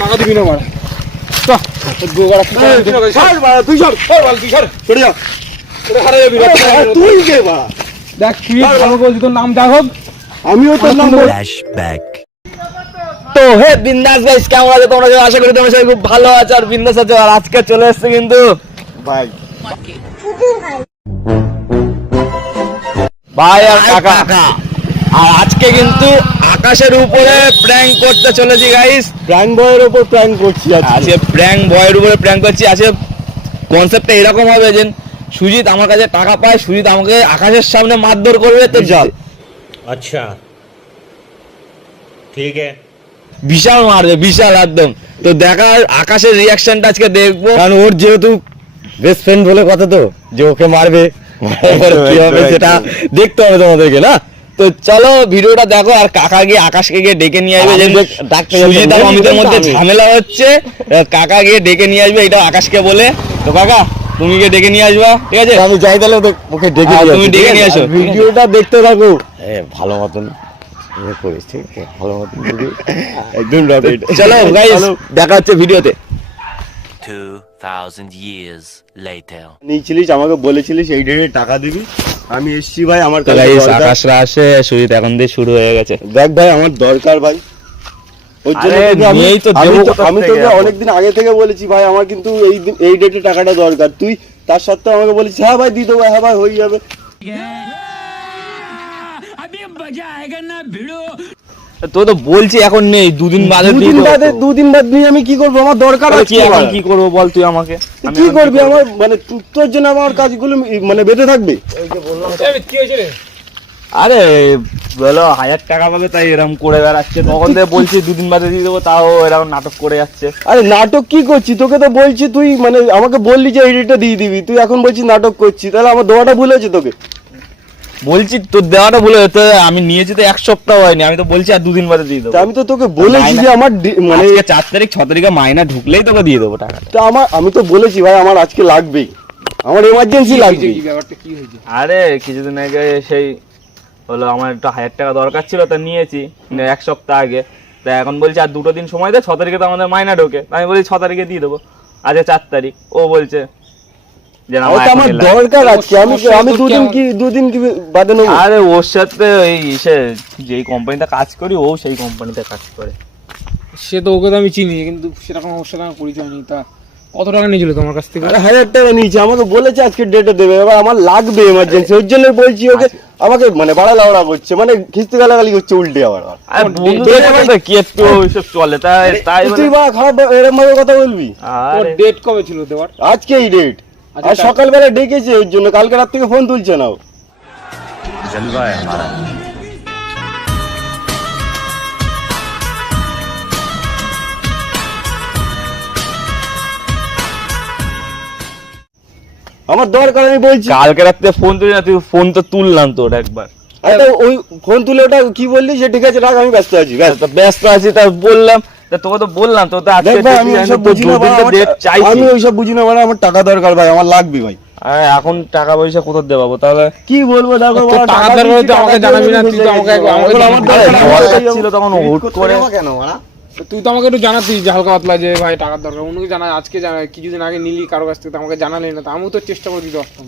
টাকা দিবি না মারা দেখ কি ভালো বলছি তোর নাম যা হোক আমিও তোর নাম তো হে বিন্দাস গাইস কেমন আছো তোমরা? আশা করি তোমরা সবাই খুব ভালো আছো আর বিন্দাস আছো। আর আজকে চলে এসেছে কিন্তু ভাই ভাই আর কাকা। আর আজকে কিন্তু আকাশের উপরে প্র্যাঙ্ক করতে চলেছি গাইস। প্র্যাঙ্ক বয়ের উপর প্র্যাঙ্ক করছি আজকে প্র্যাঙ্ক বয়ের উপরে প্র্যাঙ্ক করছি। আজকে কনসেপ্টটা এরকম হবে যে সুজিত আমার কাছে টাকা পায়, সুজিত আমাকে আকাশের সামনে মারধর করবে। তো চল अच्छा ठीक है বিশাল মারবে, বিশাল একদম। তো দেখার আকাশের রিয়াকশনটা আজকে দেখবো, কারণ ওর যেহেতু বেস্ট ফ্রেন্ড বলে কথা, তো যে ওকে মারবে কি হবে সেটা দেখতে হবে তোমাদেরকে না। তো চলো ভিডিওটা দেখো। আর কাকা গিয়ে আকাশকে গিয়ে ডেকে নিয়ে আসবে, যে সুজিত আর অমিতের মধ্যে ঝামেলা হচ্ছে, কাকা গিয়ে ডেকে নিয়ে আসবে, এটা আকাশকে বলে। তো কাকা তুমি গিয়ে ডেকে নিয়ে আসবা, ঠিক আছে? আমি যাই তাহলে ওকে ডেকে তুমি ডেকে নিয়ে আসো। ভিডিওটা দেখতে থাকো ভালো মতন করিস, ঠিক আছে? ভালো মতন একদম চলো গাইস দেখা হচ্ছে ভিডিওতে। 2000 years later নিয়েছিলিস, আমাকে বলেছিলিস এই ডেটে টাকা দিবি, আমি এসছি ভাই। আমার আকাশরা আসে, সুজিত এখন দিয়ে শুরু হয়ে গেছে। দেখ ভাই আমার দরকার ভাই, ওর জন্য আমি তোকে অনেকদিন আগে থেকে বলেছি ভাই আমার কিন্তু এই ডেটে টাকাটা দরকার। তুই তার সাথে আমাকে বলেছিস হ্যাঁ ভাই দিয়ে দেবো, হ্যাঁ ভাই হয়ে যাবে। তো তো বলছি এখন নেই, দুদিন বাদে দুদিন বাদ নিয়ে আমি কি করবো? আমার দরকার আছে। এখন কি করবো বল তুই আমাকে? কি করবি? আমার মানে তোর জন্য আমার কাজগুলো মানে বেঁধে থাকবে। কি হয়েছে রে? আরে বলো 1000 টাকা পাবে তাই এরকম করে বেড়াচ্ছে। তখন থেকে বলছি দুদিন বাদে দিয়ে দেবো, তাও এরকম নাটক করে যাচ্ছে। আরে নাটক কি করছি? তোকে তো বলছি, তুই মানে আমাকে বললি যে এই ডেটটা দিয়ে দিবি, তুই এখন বলছিস নাটক করছি। তাহলে আমার দেওয়াটা ভুল হয়েছে তোকে? বলছি তোর দেওয়াটা ভুল হয়েছে। আমি নিয়েছি তো 1 সপ্তাহ হয়নি, আমি তো বলছি আর 2 দিন বাদে দিয়ে দেবো। আমি তো তোকে বলেছি যে আমার মানে 4 তারিখ 6 তারিখে মাইনা ঢুকলেই তোকে দিয়ে দেবো টাকা। আমি তো বলেছি ভাই আমার আজকে লাগবেই, আমার এমার্জেন্সি লাগবে। কি ব্যাপারটা কি হয়েছে? আরে কিছুদিন আগে সেই হলো আমার একটা 1000 টাকা দরকার ছিল, তা নিয়েছি 1 সপ্তাহ আগে। তা এখন বলছি আর 2 দিন সময় দে, 6 তারিখে তো আমাদের মাইনা ঢোকে। আমি বলি 6 তারিখে দিয়ে দেবো, আজকে 4 তারিখ। ও বলছে যে আমার দরকার আছে, আমি দুদিন কি বাদে নেবো? আরে ওর সাথে ওই যেই কোম্পানিতে কাজ করি, ও সেই কোম্পানিতে কাজ করে। সে তো ওকে তো আমি চিনি, কিন্তু সেরকম ওর সাথে আমার পরিচয় নেই। তা কত টাকা নিয়েছিল তোমার কাছ থেকে? 1000 টাকা নিয়েছি, আমাকে বলেছে আজকে ডেটে দেবে। এবার আমার লাগবে এমার্জেন্সি, ওর জন্য বলছি ওকে। আমাকে মানে বাড়া লাউড়া করছে, মানে খিস্তি গালাগালি করছে উল্টে। আবার কি একটু ওইসব চলে, তাই তুই বা খারাপ এরকম ভাবে কথা বলবি? তোর ডেট কবে ছিল দেওয়ার? আজকে এই ডেট। আর সকালবেলা ডেকেছে ওর জন্য, কালকে রাত থেকে ফোন তুলছে না। जलवा है हमारा আমার দরকার, আমি বলছি। কালকে রাতে ফোন তুলি না, তুই ফোন তো তুললাম তোর একবার। আরে ওই ফোন তুলে ওটা কি বললি যে ঠিক আছে রাখ আমি ব্যস্ত আছি। ব্যস্ত আছি তা বললাম, তোকে তো বললাম তো আমি ওইসব বুঝি না ভাই, আমার টাকা দরকার ভাই, আমার লাগবে ভাই। এখন টাকা পয়সা কোথা দেবো তাহলে? কি বলবো দেখো, টাকা দরকার তো আমাকে জানাবি না? তুই তো আমাকে ছিল তখন হুট করে কেন? তুই তো আমাকে একটু জানাতিস যে হালকা পাতলা যে ভাই টাকার দরকার। অন্যকে জানা আজকে কিছুদিন আগে নিলি কারো কাছ থেকে, আমাকে জানালি না। তো আমিও তো চেষ্টা করে দিতে পারতাম।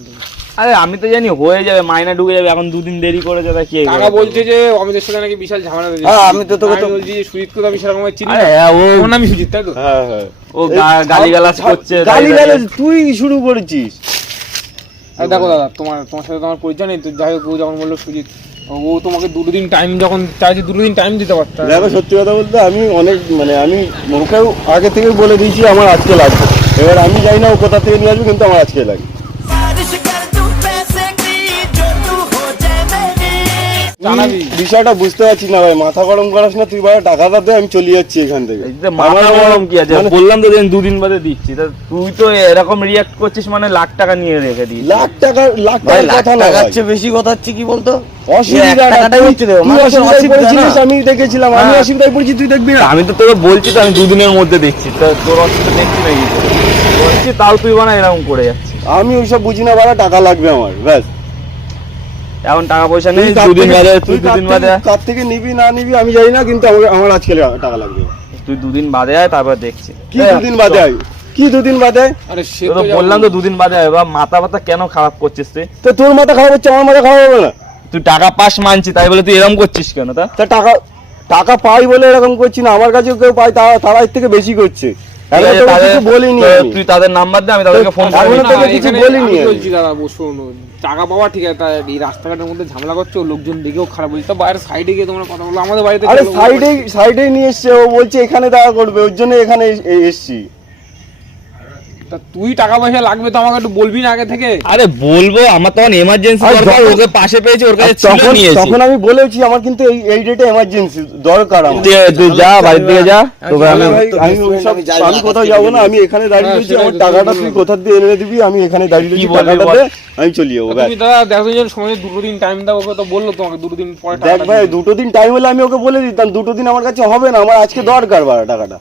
আরে আমি তো জানি হয়ে যাবে, মাইনা ঢুকে যাবে। এখন 2 দিন দেরি করে যাবে। কি টাকা বলছে যে অমিতের সাথে নাকি বিশাল ঝামেলা হয়েছে। আমি তো তোকে তো বলছি যে সুজিতকে তো আমি সেরকম চিনি না। ওর নামই সুজিত, তাই তো? হ্যাঁ হ্যাঁ, ও গালিগালাজ করছে। গালিগালাজ তুই শুরু করেছিস। আর দেখো দাদা, তোমার সাথে তো আমার পরিচয় নেই। তো যাই হোক, ও যখন বললো সুজিত, ও তোমাকে 2 দিন টাইম যখন চাইছে, 2 দিন টাইম দিতে পারতাম। দেখো সত্যি কথা বলতে আমি অনেক মানে আমি ওকেও আগে থেকে বলে দিয়েছি আমার আজকে লাগবে। এবার আমি জানি না ও কোথা থেকে নিয়ে আসবে, কিন্তু আমার আজকে লাগবে। বিষয়টা বুঝতে পারছি না ভাই, মাথা গরম করাস না। তুই ভাই টাকাটা দে, আমি চলে যাচ্ছি এখান থেকে। মাথা গরম কি আছে? বললাম তো 2 দিন বাদে দিচ্ছি। তুই তো এরকম রিয়াক্ট করছিস, মানে লাখ টাকা নিয়ে রেখে দিস। লাখ টাকা কথা না, বেশি কথা হচ্ছে কি বলতো? আমি দেখেছিলাম, আমি অসুবিধায় পড়েছি, তুই দেখবি না? আমি তো তোকে বলছি তো আমি 2 দিনের মধ্যে দেখছি, তোর অসুবিধা দেখছি নাকি বলছি, তাও তুই বানা এরকম করে যাচ্ছিস। আমি ওইসব বুঝি না, বাড়া টাকা লাগবে আমার, ব্যাস। এখন টাকা পয়সা নেই, তুই কার দুদিন থেকে- বাদে তুই তুই দুদিন বাদে কার থেকে নিবি না নিবি আমি জানি না, কিন্তু আমার আজকে টাকা লাগবে। তুই দুদিন বাদে আয়, তারপর দেখছি। কি দুদিন বাদে আয়? কি দুদিন বাদে আয়? আরে সে তো বললাম তো দুদিন বাদে আয়। বা মাথা ব্যথা কেন খারাপ করছিস তুই? তো তোর মাথা খারাপ হচ্ছে, আমার মাথা খারাপ হবে না? তুই টাকা পাস মানছি, তাই বলে তুই এরকম করছিস কেন? তা তা টাকা পাই বলে এরকম করছি না, আমার কাছেও কেউ পায়, তারা এর থেকে বেশি করছে। এখন তোকে তাদের- কিছু বলিনি তো আমি। তুই তাদের নাম্বার দে, আমি তাদেরকে ফোন এখনো করে তোকে কিছু বলিনি আমি। বলছি দাদা বসুন, টাকা পাওয়া ঠিক আছে, তা এই রাস্তাঘাটের মধ্যে ঝামেলা করছে, ও লোকজন দেখেও খারাপ বলছে, তো বাইরের সাইডে গিয়ে তোমরা কথা বলো, আমাদের বাড়িতে আরে চলো, সাইডে নিয়ে এসছে, ও বলছে এখানে দেখা করবে, ওর জন্য এখানে এসছি। তা তুই টাকা পয়সা লাগবে তো আমাকে একটু বলবি না আগে থেকে? আরে বলবো, আমার তখন এমার্জেন্সি আর দরকার, যখন- ওকে পাশে পেয়েছি, ওর কাছে ছিল, নিয়েছি। তখন আমি বলেছি আমার কিন্তু এই ডেটে এমার্জেন্সি দরকার আমার। তুই যা, বাড়ির দিকে যা, তোকে আমি আমি কোথাও যাবো না, আমি এখানে দাঁড়িয়ে হ্যাঁ, রয়েছি, সেটাই আমার তো, টাকাটা তুমি তুই কোথা দিয়ে এনে দিবি, আমি এখানে দাঁড়িয়ে রয়েছি, বলবি টাকাটা বল? দে, আমি চলে যাবো। ব্যাস। তুমি দাদা দেখো জন সময় দুটো দিন টাইম দাও, ওকে তো বললো তোমাকে দুটো দিন পরে দেখ টাকাটা ভাই, দিয়ে দিও। 2 দিন টাইম হলে আমি ওকে বলে দিতাম, 2 দিন আমার কাছে হবে না, আমার আজকে দরকার টাকাটা।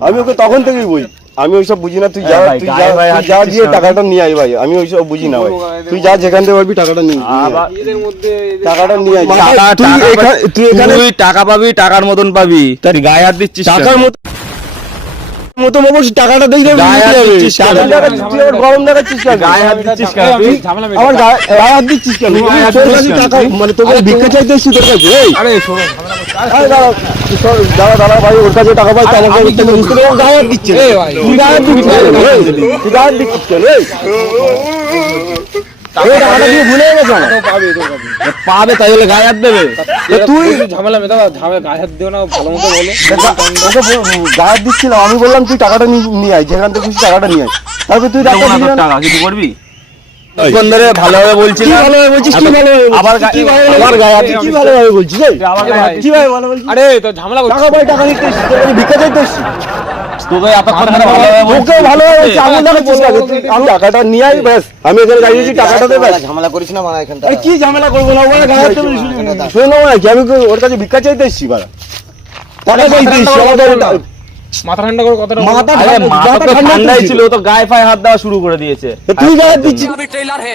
আমি ওকে তখন থেকেই বলি, আমি ওইসব বুঝি না, তুই যা ভাই, তুই গায়ে ভাই হাত যা দিচ্ছিস দিয়ে না। টাকাটা নিয়ে আয় ভাই, আমি ওইসব বুঝি না ভাই, তুই যা যেখান থেকে পারবি টাকাটা নিয়ে আয়। আবার এদের মধ্যে টাকাটা নিয়ে আয়। টাকা- তুই টাকা- এখানে- তুই এখানে তুই টাকা পাবি, টাকার মতন পাবি, তার গায়ে হাত দিচ্ছিস টাকার কেন? মতো অবশ্যই টাকাটা দিয়ে দেবে, গায়ে হাত দিতে হবে। দিচ্ছিস কেন? টাকা দেখাচ্ছিস, তুই আবার গরম দেখাচ্ছিস কেন? গায়ে হাত দিচ্ছিস কেন? আমি তুই ঝামেলা আমার মেটাবো। গায়ে হাত দিচ্ছিস কেন? গায়ে হাত তোর দিচ্ছিস কাছে কেন? টাকা, মানে তোকে ভিক্ষা চাইতে এসেছি তোর কাছে? এই, আরে শোনো আরে দাঁড়া, তুই সর, দাঁড়া ভাই, ওর কাছে টাকা পাই, তো আমাকে ওর থেকে বুঝতে পারবি, ও গায়ে হাত দিচ্ছে। এই ভাই, তুই গায়ে হাত দিচ্ছিস কেন? এই, তুই গায়ে হাত দিচ্ছিস কেন? এই, এই টাকাটা দিয়ে ভুলে গেছে আমার। তো পাবে তো পাবে। পাবে, তাই বলে গায়ে হাত দেবে? তুই ঝামেলা মেটাবো, ঝামেলা গায়ে হাত দিও না, ভালো মতো বলো। ওকে গায়ে হাত দিচ্ছিলাম, আমি বললাম তুই টাকাটা নিয়ে আয়, যেখান থেকে খুশি টাকাটা নিয়ে আয়। তারপর তুই টাকা দিবি না। টাকা কিছু করবি? ধরে ভালোভাবে বলছিস, কি ভালোভাবে বলছিস, কি ভালোভাবে বলছিস? আবার কি ভালোভাবে- আবার গায়ে হাত দিচ্ছিস, কি ভালোভাবে বলছিস? এই, আবার গায়ে হাত কি ভাবে ভালো বলছিস? আরে তো ঝামেলা করছিস। টাকা পাই, টাকা নিতে এসেছিস, তোর কাছে ভিক্ষা চাইতে এসেছিস। তোকে এতক্ষণ ধরে ভালোভাবে বলছিস। ওকে ভালোভাবে বলছিস, আঙুল দেখাচ্ছিস কাকে? তুই- আমি টাকাটা নিয়ে আয়, ব্যাস। আমি এখানে দাঁড়িয়েছি, টাকাটা দে, ব্যাস। ঝামেলা করিস না মারা এখান আরে থেকে। কি ঝামেলা করবো না, ওখানে গায়ে হাত দেবে, শুনে নেবো নাকি? আমি ওর কাছে ভিক্ষা চাইতে এসেছি, বাড়া। টাকা চাইতে এসেছি, আমাদের মাথা ঠান্ডা করে কথাটা বলো। মাথা আরে ঠান্ডা- মাথা মাথা তো ঠান্ডা ঠান্ডাই ছিল। ছিল, ও তো গায়ে ফায়ে হাত দেওয়া শুরু করে দিয়েছে। তুই গায়ে হাত দিচ্ছিস। अभी ट्रेलर है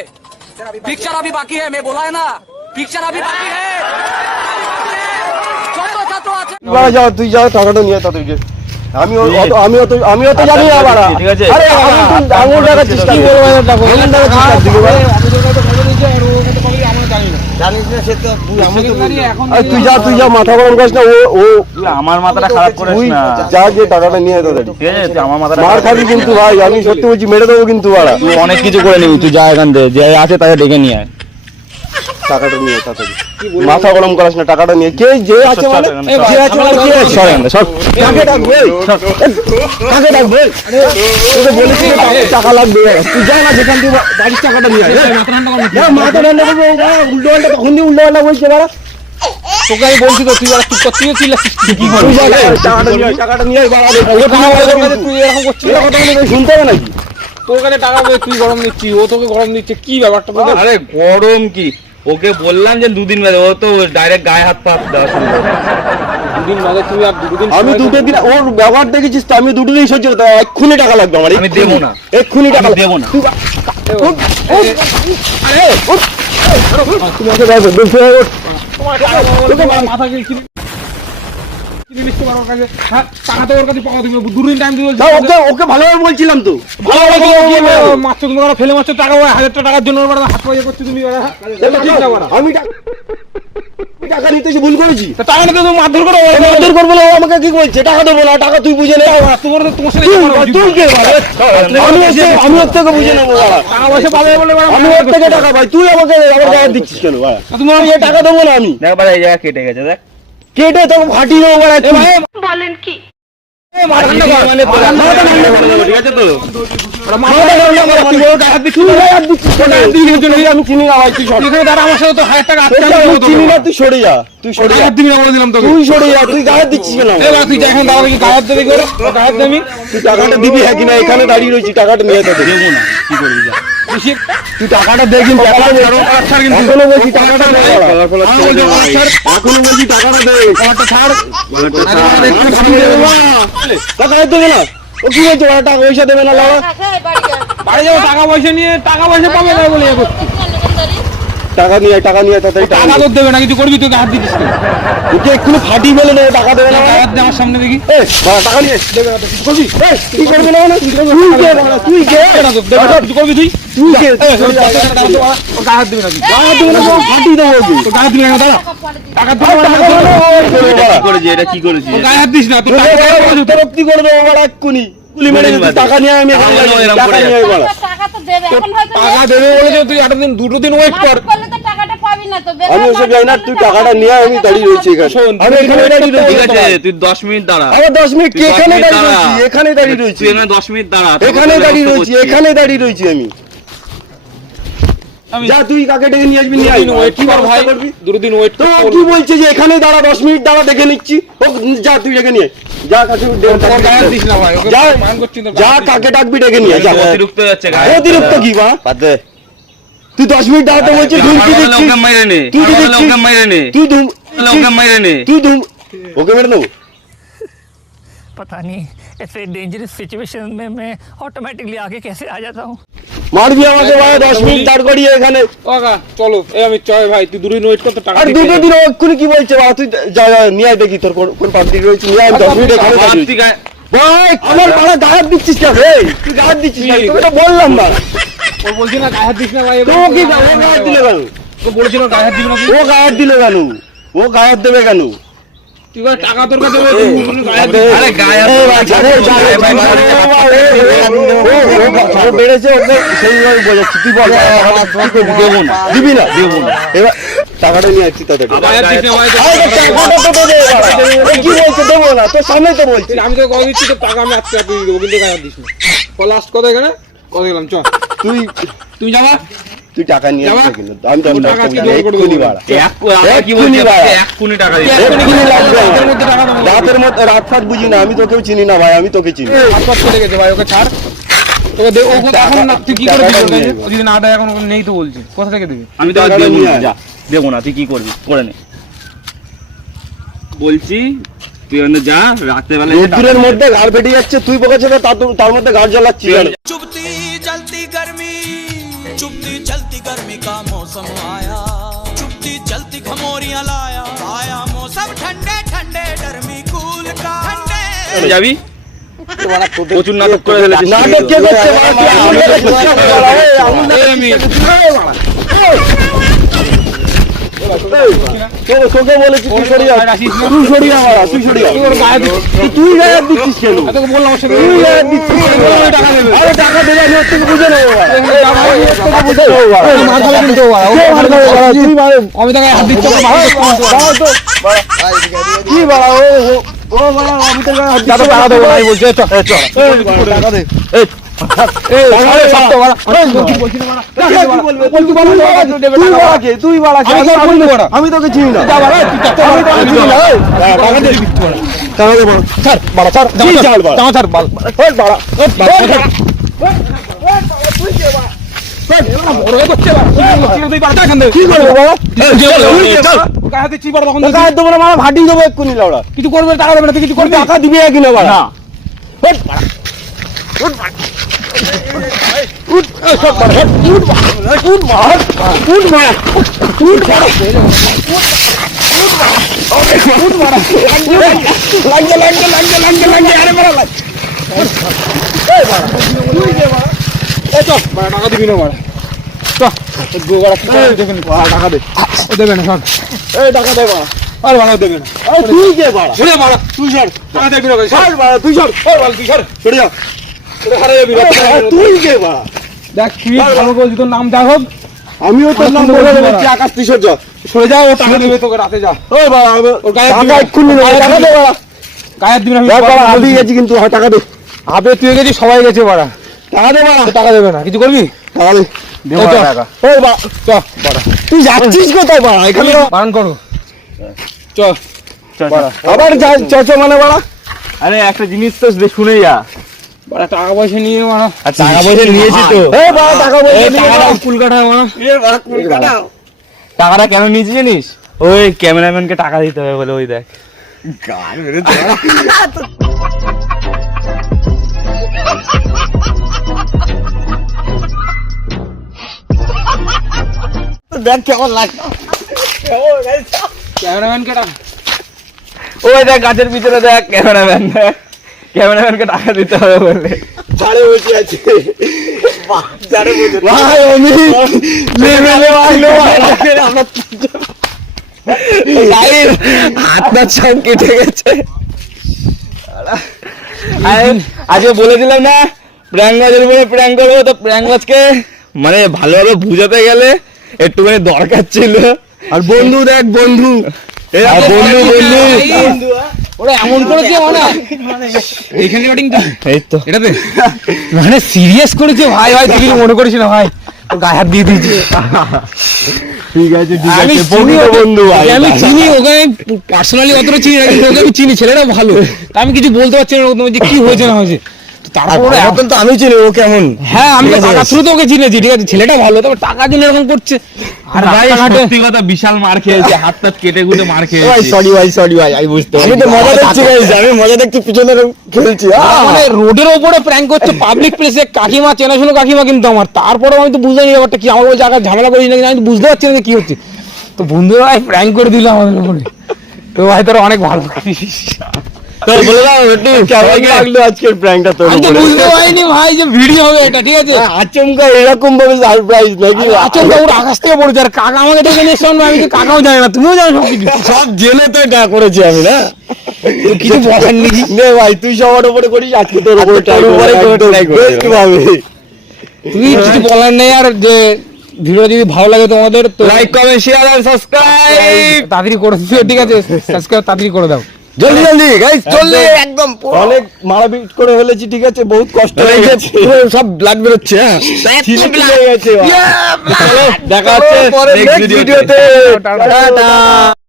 पिक्चर अभी बाकी है मैं बोला है ना पिक्चर अभी बाकी है छोटो सा तो আছে বাড়া যাও, তুই যাও, টাকাটা নিয়ে তাতে যে। আমি অত জানি না, বাড়া। ঠিক আছে। আরে আঙুল দেখাচ্ছিস, কি বলবো? আঙুল দেখাচ্ছিস কার দিকে, বাড়া? আমি তোর কাছে কথা দিয়েছি, আর ও কত পাবি আমরা জানি না। জানিস না সে তো আমি তো সেখানে এখন আরে তুই যা, মাথা গরম করিস না, ও তুই আমার মাথাটা খারাপ করিস তুই না, যা যে টাকাটা নিয়ে আয় তাদের। ঠিক আছে? তুই আমার মাথাটা মার খারাপ খাবি কিন্তু ভাই, আমি সত্যি বলছি, মেরে দেবো কিন্তু, বাড়া। তুই অনেক কিছু করে নিবি, তুই যা এখান থেকে, যে আছে তাকে ডেকে নিয়ে আয়। টাকাটা নিয়ে আয় তাড়াতাড়ি। মাথা গরম করিস না, টাকাটা নিয়ে। কে যে আছে মানে? এই ভাই, যে আছে মানে কে আছে? সর এখান থেকে, সর। কাকে ডাকবে? কাকে ডাকবে? তোকে বলেছি যে টাকা লাগবে, তুই যা না, যেখান থেকে গাড়ির টাকাটা নিয়ে আয়। মাথা ঠান্ডা করে যা, মাথা ঠান্ডা করবে, ও বাড়া, উল্টো পাল্টা, তখন দিয়ে উল্টো পাল্টা বলছে, বাড়া। তোকে আমি বলছি তো তুই আর চুপ কর, তুইও চিল্লাচ্ছিস, তুই কি তুই করবি? যা, টাকাটা নিয়ে আয়, টাকাটা নিয়ে আয়, বাড়া। ও টাকা তোর বলবে কাছে কিন্তু। তুই এরকম করছিস, এটা কথা বলে শুনতে হবে নাকি? তোর কাছে টাকা বলে তুই গরম দিচ্ছি, ও তোকে গরম দিচ্ছে, কি ব্যাপারটা তোদের? আরে গরম কি, ওকে বললাম যে দুদিন বাদে, ও তো ডাইরেক্ট গায়ে হাত পা দেওয়া শুরু করে। দুদিন বাদে তুমি আর দুদিন আমি দুটো দিন ওর ব্যবহার দেখেছিস তো, আমি দুটো দিন সহ্য করতে পারবো। এক্ষুনি টাকা লাগবে আমার, আমি দেবো না। এক্ষুনি টাকা আমি লাগবে। দেবো না। তুই তোমাকে যাবে, বলতে হবে, ওঠ। মাথা কি লিখতে পারো ওর কাছে? হ্যাঁ, টাকা তো ওর কাছে পাওয়া দিবে, দুদিন টাইম দিবে। না, ওকে ভালোভাবে বলছিলাম তো, ভালোভাবে মাত্র তুমি ওরা ফেলে মারছো টাকা, ওই 1000 টাকার জন্য ওরা হাত পাইয়ে করছো তুমি ওরা। আমি টাকা নিতে এসে ভুল করেছি। তা টাকা নিতে তুমি মারধর করো, আমি ওদের করবো না, ও আমাকে কি বলছে, টাকা দেবো না, টাকা তুই বুঝে নে। তোমার তোমার সাথে তুই কে বাড়া? আমি ওর থেকে বুঝে নেবো, বাড়া। টাকা পয়সা পাবে বলে আমি ওর থেকে টাকা পাই, তুই আমাকে আবার গায়ে দিচ্ছিস কেন, বাড়া? তুমি আমি এ টাকা দেবো না, আমি দেখ বাড়া, এই জায়গা কেটে গেছে, দেখ। কেটে তোকে ফাটিয়ে দেবো, বাড়া। তুই বলেন কি? মাথা ঠান্ডা কর, মানে মাথা ঠান্ডা কর, ঠিক আছে তো? মাথা ঠান্ডা কর, তুই ওর গায়ে হাত দিচ্ছিস, তুই গায়ে হাত দিচ্ছিস কেন? আমি চিনি না ভাই, তুই সর। এখানে দাঁড়া, আমার সাথে তো 1000 টাকা আটকে তুই চিনি না, তুই সরে যা, তুই সরে যা, দিবি না বলে দিলাম তোকে। তুই সরে যা, তুই গায়ে হাত দিচ্ছিস কেন? এবার তুই যা, এখন দাঁড়া, কি গায়ে হাত দেবে করে গায়ে হাত দেবি? তুই টাকাটা দিবি হ্যাঁ কিনা? এখানে দাঁড়িয়ে রয়েছি, টাকাটা নিয়ে যেতে দেবো না। কি করবি যা। তুই টাকাটা দে, কিন্তু এখনো বলছি টাকাটা দে, এখনো বলছি টাকাটা দে, টাকাটা ছাড়, টাকা দেবে না। ও কি বলছে, ওরা টাকা পয়সা দেবে না, লাউড়া? বাড়ি যাবো টাকা পয়সা নিয়ে, টাকা পয়সা পাবে না বলে ইয়ে করছি। টাকা নিয়ে আয়, টাকা নিয়ে আয়, তাড়াতাড়ি টাকা টাকা নিয়ে আয়। তোর দেবে না, কিছু করবি তুই হাত দিস না। ওকে এক্ষুনি ফাটি ফেলে দেবে, টাকা দেবে না মানে? হাত দে আমার সামনে দেখি। এই, বাড়া, টাকা নিয়ে আয়। দেবে না তো, কিছু করবি? এই, কি করবি না মানে? তুই কে বাড়া, তুই কে? দেবে না তো, দেবে না, কিছু করবি তুই? তুই কে? এই, ওর টাকা দে, ওর গায়ে হাত দিবি না তুই। টাকা দেবে না, তো ফাটি দেবো ওকে। ওর গায়ে হাত দিবি না, দাঁড়া। টাকা দিবি না, এটা কি করেছি ওর গায়ে হাত দিস না, তুই তোকে টাকা বাড়া দে। তরফতি করে দেবো বাড়া এক্ষুনি। গুলি মেরে দিবি, টাকা নিয়ে আয়, আমি এখানে টাকা যাচ্ছি, এরম টাকা করে নিয়ে আয় বাড়া। টাকা তো দেবে এখন হয়তো টাকা দেবে বলেছে, তুই 8 দিন 2 দিন ওয়েট কর। মাফ করলে তো টাকাটা পাবি না তো আমি ওসব জানি না, তুই টাকাটা নিয়ে আয়, আমি দাঁড়িয়ে রয়েছি এখানে। শোন, আমি এখানে দাঁড়িয়ে রয়েছি। ঠিক আছে তুই 10 মিনিট দাঁড়া আবার 10 মিনিট কি? তুই 10 এখানে মিনিট দাঁড়িয়ে দাঁড়া। রয়েছি, এখানে দাঁড়িয়ে রয়েছি, তুই এখানে 10 মিনিট দাঁড়া এখানে দাঁড়িয়ে রয়েছি, এখানে দাঁড়িয়ে রয়েছি আমি। আমি যা তুই কাকে ডেকে নিয়ে আসবি, নিয়ে আয়। ওয়েট কি কর ব্যবস্থা ভাই, করবি? 2 দিন ওয়েট তো কর। কি বলছে যে এখানে দাঁড়া, 10 মিনিট দাঁড়া, দেখে নিচ্ছি। ও যা, তুই ডেকে নিয়ে আয়। যা কাকে ওর গায়ে হাত দিস না ভাই, ওকে যা, মান করছিস তো, যা কাকে ডাকবি ডেকে নিয়ে আয়, যা। অতিরিক্ত যাচ্ছে গায়ে অতিরিক্ত কি বা? তুই 10 মিনিট দাঁড়াতে বলছিস, ধুমকি দিচ্ছিস। ওকে মেরে নে তুই তো দিচ্ছিস। ওকে মেরে নে তুই ওকে মেরে নে ওকে মেরে দেবো। पता नहीं ऐसे डेंजरस सिचुएशन में मैं ऑटोमेटिकली आगे कैसे आ जाता हूँ। মারবি আমাকে ভাই, 10 মিনিট দাঁড় করিয়ে এখানে। ও কাকা, চলো, এই আমি চয় ভাই, তুই 2 দিন ওয়েট কর, তো টাকা আর দিতে দুটো হবে। দিন এক্ষুনি কি বলছে বা? তুই যা যা, নিয়ে আয় দেখি তোর কোন পাবলিক রয়েছে, নিয়ে আয়, 10 মিনিট এখানে দাঁড়িয়ে রয়েছি। ভাই আমার বাড়া গায়ে হাত দিচ্ছিস কেন? এই তুই গায়ে হাত দিচ্ছিস কেন? তোকে তো বললাম না। ও বলছি না গায়ে হাত দিস না ভাই, তো কি গায়ে হাত দিলে কেন? ও বলছি না গায়ে হাত দিবি না তুই। ও গায়ে হাত দিলে কেন? ও গায়ে হাত দেবে কেন? তুই ভাই টাকা তোর কাছে রয়েছে, তুই গায়ে হাত দিবি। আরে গায়ে হাত এই দিবি না, বাচ্চা, গায়ে এই হাত দিবি না, বাচ্চা, গায়ে হাত দিবি না। ও বেড়েছে, ওকে সেইভাবে বোঝাচ্ছি। তুই বল, দেবো না, দিবি না, দেবো না। এবার টাকাটা নিয়ে আসছি তাড়াতাড়ি। গায়ে হাত দিস না ভাই, আরে টাকাটা তো দে বাড়া। ও কি বলছে, দেবো না, তোর সামনেই তো বলছি। আমি তোকে কথা দিচ্ছি, তোর টাকা আমি আজকে দিয়ে দেবো, কিন্তু গায়ে হাত দিস না। লাস্ট কথা এখানে কথা দিলাম, চ তুমি যাবা। তুই টাকা নিয়ে যাবা? আসবি কিন্তু আমি যাবো না, টাকা আজকে জোগাড় করে এক্ষুনি দেবো। বাড়া। কি বলছিস এক্ষুনি টাকা দিতে এক্ষুনি লাগবে। রাতের মধ্যে টাকা দেবো। রাতের মধ্যে, রাত ফাত বুঝি না, আমি তোকেও চিনি না ভাই, আমি তোকে চিনি। হাত পাত চলে গেছে ভাই, ওকে ছাড়। তোকে দে, ও কথা এখন না, তুই কি করে দিবি ওর কাছে? ও যদি না দেয় এখন, ওকে নেই তো বলছি, কোথা থেকে দিবি? আমি তো টাকাটা দেবো নিয়ে না, আয়। যা দেবো না, তুই কি করবি করে নে বলছি তুই ওখানে যা রাতে বেলা রোদ্দুরের মধ্যে গাড় ফেটে যাচ্ছে, তুই বকেছে না, তার মধ্যে গাড় জ্বালাচ্ছি কেন? चुभती जलती गर्मी चुभती जलती गर्मी का मौसम आया चुभती जलती घमोरियां लाया आया मौसम ठंडे ठंडे गर्मी कूल का ठंडे যাবি প্রচুর নাটক করে ফেলেছিস নাটক কে করছে বাড়া? তুই আঙুল দেখাচ্ছিস কেন বাড়া? এই, আঙুল দেখাচ্ছিস কেন? তোকে বলেছি তুই সরিয়ে যা। তুই সরিয়ে যা বাড়া, তুই সরিয়ে যা। তুই ওর গায়ে দিস। তুই গায়ে হাত দিচ্ছিস কেন? আমি তোকে বললাম ওর সাথে তুই গায়ে হাত দিচ্ছিস কেন? টাকা দেবে। আরে টাকা দেবে, আমি ওর থেকে বুঝে নেবো বাড়া। আমি ওর থেকে বুঝে নেবো বাড়া। তুই মার খাবে কিন্তু বাড়া, ও কে মার খাবে বাড়া? তুই মারে। আমি তোকে হাত দিচ্ছি, ওকে মার খাবে কিন্তু। বাড়া তো, বাড়া। কি বাড়া? ও বাড়া, আমি তোর গায়ে হাত দিচ্ছি। টাকা দেবো ভাই বলছে, চল। এই বাড়া, টাকা দে। এই সাড়ে সাতটা বাড়া। তুই বাড়া কে? আমি তোকে বলবো বাড়া। আমি তোকে চিনি না। যা বাড়া, তুই চারটে আমি তোকে চিনি না। এই, টাকা দে। টাকা দে বাড়া। ছাড় বাড়া, ছাড়। কি ছাড় বাড়া? জামা ছাড় বাল। ওই বাড়া। ওর হয়ে করছে বাড়া। তুই বাড়া, যা এখান থেকে। কি করবো বাড়া? গায়ে হাত দিচ্ছি বাড়া, তখন টাকা দেবো না মারা, ফাটিয়ে দেবো এক্ষুনি লাউড়া। কিছু করবে না, টাকা দেবে না, তুই কিছু করবি? টাকা দিবি কিনা বাড়া? টাকা দিবি না বাড়া। চল, গোগাড়া কি করে দেখে নি। টাকা দে। ও দেবে না, সর। এই টাকা দে বাড়া। আর বাড়া, ও দেবে না। এই তুই কে বাড়া? ওরে বাড়া, তুই সর। টাকা দেখবি না, সর। সর বাড়া, তুই সর। ওই বাল, তুই সর। সরে যা। ওরে হারিয়ে যাবি রে। তুই কে বাড়া? দেখ, তুই ভালো বলছি, তোর নাম যা হোক, আমিও তোর নাম বলছি বলে বাড়া। দিচ্ছি, আকাশ তুই সর যা। সরে যা, ও টাকা দেবে তোকে রাতে, যা। ওই বাড়া, ওর গায়ে টাকা দিবি না। এক্ষুনি দেবো, টাকা দে বাড়া। গায়ে হাত দিবি না, আমি দেখ বাড়া, হাবিয়ে গেছি কিন্তু, টাকা দে। হাবে তুই গেছিস, সবাই গেছে বাড়া। টাকা দে বাড়া। টাকা দেবে না, কিছু করবি? টাকা দে। এই চ, ওই বাড়া, চ বাড়া, তুই যাচ্ছিস কোথায় বাড়া? এখানে বারণ করো। চ আবার যা চচ মানে বাড়া। আরে একটা জিনিস তো শুনে যা বাড়া, টাকা পয়সা নিয়ে বাড়া। টাকা পয়সা নিয়েছি তো এই বাড়া, টাকা বলে এই নিয়ে টাকাটা বাড়া। কুল কাটা বাড়া। টাকাটা কেন নিয়েছি জানিস? ওই ক্যামেরাম্যানকে টাকা দিতে হবে বলে, ওই দেখ দেখ কেমন লাগে। ক্যামেরাম্যানকে ডাক। ওই দেখ গাছের পিছনে দেখ ক্যামেরাম্যানকে টাকা দিতে হবে বলে ছাড়ে বসে আছে ভাই আমি লেভেলে আসলো আমরা হাতটা সব কেটে গেছে। আজকে বলেছিলাম না প্র্যাঙ্ক বাজের উপরে প্র্যাঙ্ক করবো, তো প্র্যাঙ্ক বাজকে মানে ভালোভাবে বুঝাতে গেলে একটুখানি দরকার ছিল। আর বন্ধু দেখ বন্ধু ওরা এমন করেছে মানে এইখানে ব্যাটিংটা এই তো এটাতে মানে সিরিয়াস করেছে ভাই। ভাই তুই কিছু মনে করিস না ভাই, তোর গায়ে হাত দিয়ে দিয়েছি। ঠিক আছে আমি চিনি ওকে, বন্ধু ভাই আমি চিনি ওকে, পার্সোনালি অতটা চিনি না, কিন্তু ওকে আমি চিনি, ছেলেটা ভালো। তা আমি কিছু বলতে পারছি না ওকে যে কি হয়েছে না হয়েছে। তো তারপরে এখন তো আমি চিনি ও কেমন। হ্যাঁ আমি তো টাকা থ্রুতে ওকে চিনেছি, ঠিক আছে ছেলেটা ভালো, তবে টাকার জন্য এরকম করছে। আর ভাই রাস্তাঘাটে সত্যি কথা বিশাল মার খেয়েছে, হাত টাত কেটে কুটে মার ভাই খেয়েছে। সরি ভাই আমি বুঝতে আমি তো মজা দেখছি গাইস, আমি মজা দেখছি পিছনে খেলছি। মানে রোডের ওপরে প্র্যাঙ্ক করছে পাবলিক প্লেসে, কাকিমা চেনাশোনা কাকিমা কিন্তু আমার। তারপরেও আমি তো বুঝতে পারি ব্যাপারটা কি, আমার বলছে আগে ঝামেলা করিস নাকি, আমি তো বুঝতে পারছি না যে কি হচ্ছে। তো বন্ধুরা ভাই প্র্যাঙ্ক করে দিল আমাদের উপরে। তো ভাই তোরা অনেক ভালো করিস। তো বলে দাও একটু কেমন লাগলো আজকের প্র্যাঙ্কটা তোর আমি তো উপরে? বুঝতে পারিনি ভাই যে ভিডিও হবে এটা, ঠিক আছে আচমকা এরকম ভাবে সারপ্রাইজ নাকি? আচমকা ওর আকাশ থেকে পড়েছে। আর কাকা আমাকে দেখে নিয়ে শোন, আমি তো কাকাও জানি না, তুমিও জানো সব কিছু। সব জেনে তো এটা করেছি আমি না, কিছু বলার নেই। নে ভাই তুই সবার উপরে করিস, আজকে তোর উপরে ট্রাই বেস্ট ভাবে। তুই কিছু বলার নেই। আর যে ভিডিও যদি ভালো লাগে তোমাদের তো লাইক কমেন্ট শেয়ার আর সাবস্ক্রাইব তাড়াতাড়ি করে দিও, ঠিক আছে সাবস্ক্রাইব তাড়াতাড়ি করে দাও। জলদি গাইস জলদি, একদম অনেক মারাপিট করে ফেলেছি, ঠিক আছে বহুত কষ্ট হয়ে গেছে, সব ব্লাড বেরোচ্ছে। হ্যাঁ ছিটকে গেছে। দেখা হচ্ছে নেক্সট নেক্সট ভিডিওতে। ভিডিওতে টাটা।